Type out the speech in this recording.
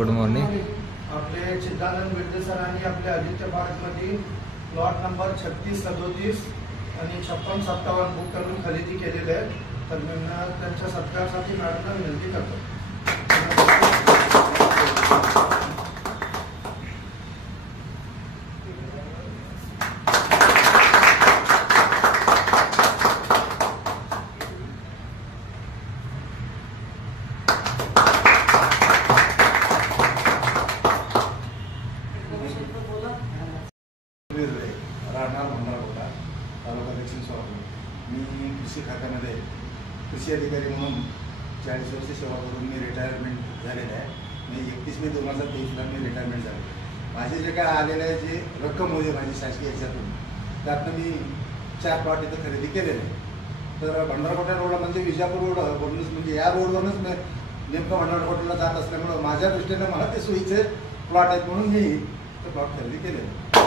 Good morning. आपले चिदानंद बिर्दे सरांनी आपल्या आदित्य पार्कमध्ये प्लॉट नंबर 36, 37 आणि 56, 57 बुक करून खरेदी केलेले आहे. तर मी त्यांच्या सत्कारासाठी मॅडमला विनंती करतो. राहणार भंडारगोटा, तालुका दक्षिण सोलापूर. मी कृषी खात्यामध्ये कृषी अधिकारी म्हणून 40 वर्ष सेवा करून मी रिटायरमेंट झालेलं आहे. मी 31 मे 2023ला मी रिटायरमेंट झाले. माझे जे काय आलेलं आहे जे रक्कम होती माझी शासकीय याच्यातून, त्यातनं मी 4 प्लॉट इथं खरेदी केलेले आहे. तर भंडारगोटा रोड म्हणजे विजापूर रोडवरूनच, म्हणजे या रोडवरूनच मी नेमकं भंडारगोटाला जात असल्यामुळं माझ्या दृष्टीनं मला ते सोयीचे प्लॉट आहेत म्हणून मी ते प्लॉट खरेदी केले.